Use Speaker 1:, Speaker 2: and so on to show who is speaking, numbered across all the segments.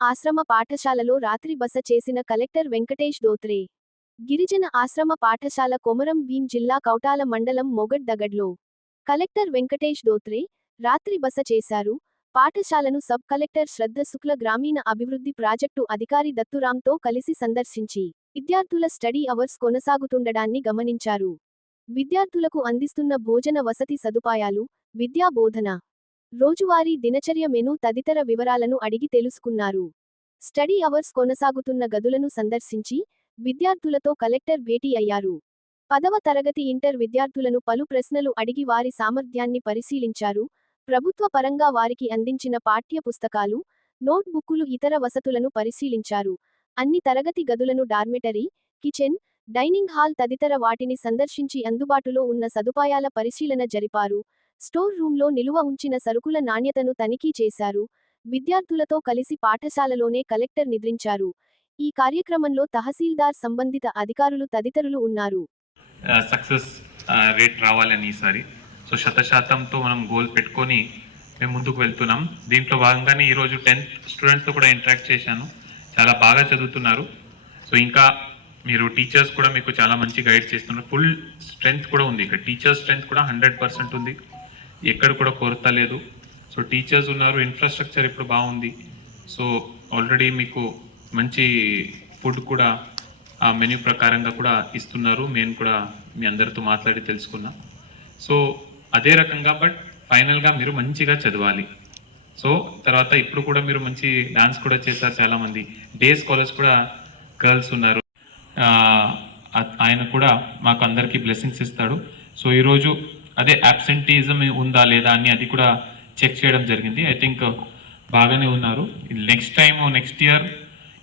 Speaker 1: ఆశ్రమ పాఠశాలలో రాత్రి బస చేసిన కలెక్టర్ వెంకటేష్ దోత్రే గిరిజన ఆశ్రమ పాఠశాల కొమరం భీం జిల్లా కౌటాల మండలం మొగడ్ దగడ్లో. కలెక్టర్ వెంకటేష్ దోత్రే రాత్రి బస చేశారు. పాఠశాలను సబ్ కలెక్టర్ శ్రద్ధ శుక్ల గ్రామీణ అభివృద్ధి ప్రాజెక్టు అధికారి దత్తురాంతో కలిసి సందర్శించి విద్యార్థుల స్టడీ అవర్స్ కొనసాగుతుండడాన్ని గమనించారు. విద్యార్థులకు అందిస్తున్న భోజన వసతి సదుపాయాలు విద్యా బోధన రోజువారీ దినచర్య మెను తదితర వివరాలను అడిగి తెలుసుకున్నారు. స్టడీ అవర్స్ కొనసాగుతున్న గదులను సందర్శించి విద్యార్థులతో కలెక్టర్ భేటీ అయ్యారు. పదవ తరగతి ఇంటర్ విద్యార్థులను పలు ప్రశ్నలు అడిగి వారి సామర్థ్యాన్ని పరిశీలించారు. ప్రభుత్వ పరంగా వారికి అందించిన పాఠ్య పుస్తకాలు నోట్బుక్కులు ఇతర వసతులను పరిశీలించారు. అన్ని తరగతి గదులను డార్మెటరీ కిచెన్ డైనింగ్ హాల్ తదితర వాటిని సందర్శించి అందుబాటులో ఉన్న సదుపాయాల పరిశీలన జరిపారు. స్టోర్ రూంలో నిలువ ఉంచిన సరుకుల నాణ్యతను తనిఖీ చేశారు. విద్యార్థులతో కలిసి పాఠశాలలోనే కలెక్టర్ నిద్రించారు. ఈ కార్యక్రమంలో తహసీల్దార్ సంబంధిత అధికారులు తదితరులు ఉన్నారు.
Speaker 2: సక్సెస్ రేట్ రావాలని ఈసారి. సో శతశాతంతో మనం గోల్ పెట్టుకొని మేము ముందుకు వెళ్తున్నాం. దీంట్లో భాగంగానే ఈరోజు టెన్త్ స్టూడెంట్స్తో కూడా ఇంటరాక్ట్ చేశాను. చాలా బాగా చదువుతున్నారు. సో ఇంకా మీరు టీచర్స్ కూడా మీకు చాలా మంచి గైడ్ చేస్తున్నారు. ఫుల్ స్ట్రెంగ్త్ కూడా ఉంది. ఇక్కడ టీచర్ స్ట్రెంగ్త్ కూడా హండ్రెడ్ పర్సెంట్ ఉంది. ఎక్కడ కూడా కొరత లేదు. సో టీచర్స్ ఉన్నారు ఇన్ఫ్రాస్ట్రక్చర్ ఇప్పుడు బాగుంది. సో ఆల్రెడీ మీకు మంచి ఫుడ్ కూడా ఆ మెన్యూ ప్రకారంగా కూడా ఇస్తున్నారు. మేము కూడా మీ అందరితో మాట్లాడి తెలుసుకున్నాం. సో అదే రకంగా బట్ ఫైనల్గా మీరు మంచిగా చదవాలి. సో తర్వాత ఇప్పుడు కూడా మీరు మంచి డాన్స్ కూడా చేశారు చాలామంది. డే స్కాలర్స్ కూడా గర్ల్స్ ఉన్నారు. ఆయన కూడా మాకు అందరికీ బ్లెస్సింగ్స్ ఇస్తాడు. సో ఈరోజు అదే అబ్సెంటీజం ఉందా లేదా అని అది కూడా చెక్ చేయడం జరిగింది. ఐ థింక్ uh, బాగానే ఉన్నారు. నెక్స్ట్ టైం నెక్స్ట్ ఇయర్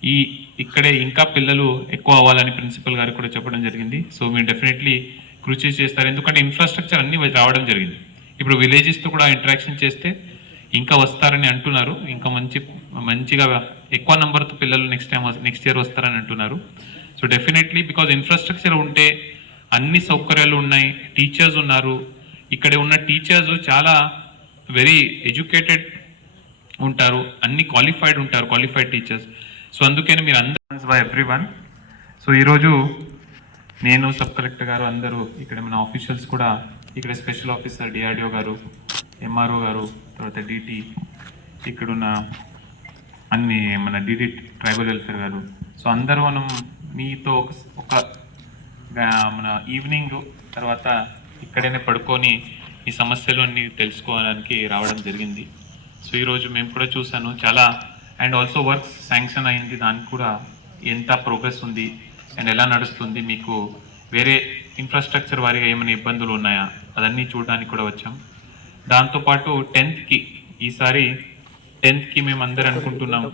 Speaker 2: ఈ ఇక్కడే ఇంకా పిల్లలు ఎక్కువ అవ్వాలని ప్రిన్సిపల్ గారు కూడా చెప్పడం జరిగింది. సో మీరు డెఫినెట్లీ కృషి చేస్తారు. ఎందుకంటే ఇన్ఫ్రాస్ట్రక్చర్ అన్ని రావడం జరిగింది. ఇప్పుడు విలేజెస్తో కూడా ఇంటరాక్షన్ చేస్తే ఇంకా వస్తారని అంటున్నారు. ఇంకా మంచి మంచిగా ఎక్కువ నెంబర్తో పిల్లలు నెక్స్ట్ టైం నెక్స్ట్ ఇయర్ వస్తారని అంటున్నారు. సో డెఫినెట్లీ బికాజ్ ఇన్ఫ్రాస్ట్రక్చర్ ఉంటే అన్ని సౌకర్యాలు ఉన్నాయి. టీచర్స్ ఉన్నారు. ఇక్కడ ఉన్న టీచర్స్ చాలా వెరీ ఎడ్యుకేటెడ్ ఉంటారు. అన్ని క్వాలిఫైడ్ ఉంటారు క్వాలిఫైడ్ టీచర్స్ సో అందుకని మీరు అందరూ బై ఎవ్రీ వన్ సో ఈరోజు నేను సబ్ కలెక్టర్ గారు అందరూ ఇక్కడ మన ఆఫీషియల్స్ కూడా ఇక్కడ స్పెషల్ ఆఫీసర్ డిఆర్డిఓ గారు ఎంఆర్ఓ గారు తర్వాత డిటి ఇక్కడున్న అన్ని మన డిడి ట్రైబల్ వెల్ఫేర్ గారు. సో అందరూ మనం మీతో ఒక మన ఈవినింగ్ తర్వాత ఇక్కడనే పడుకొని ఈ సమస్యలు అన్ని తెలుసుకోవడానికి రావడం జరిగింది. సో ఈరోజు మేము కూడా చూసాను చాలా అండ్ ఆల్సో వర్క్స్ శాంక్షన్ అయింది. దానికి కూడా ఎంత ప్రోగ్రెస్ ఉంది అండ్ ఎలా నడుస్తుంది మీకు వేరే ఇన్ఫ్రాస్ట్రక్చర్ వారిగా ఏమైనా ఇబ్బందులు ఉన్నాయా? అదన్నీ చూడడానికి కూడా వచ్చాం. దాంతోపాటు టెన్త్కి ఈసారి టెన్త్కి మేము అందరు అనుకుంటున్నాం.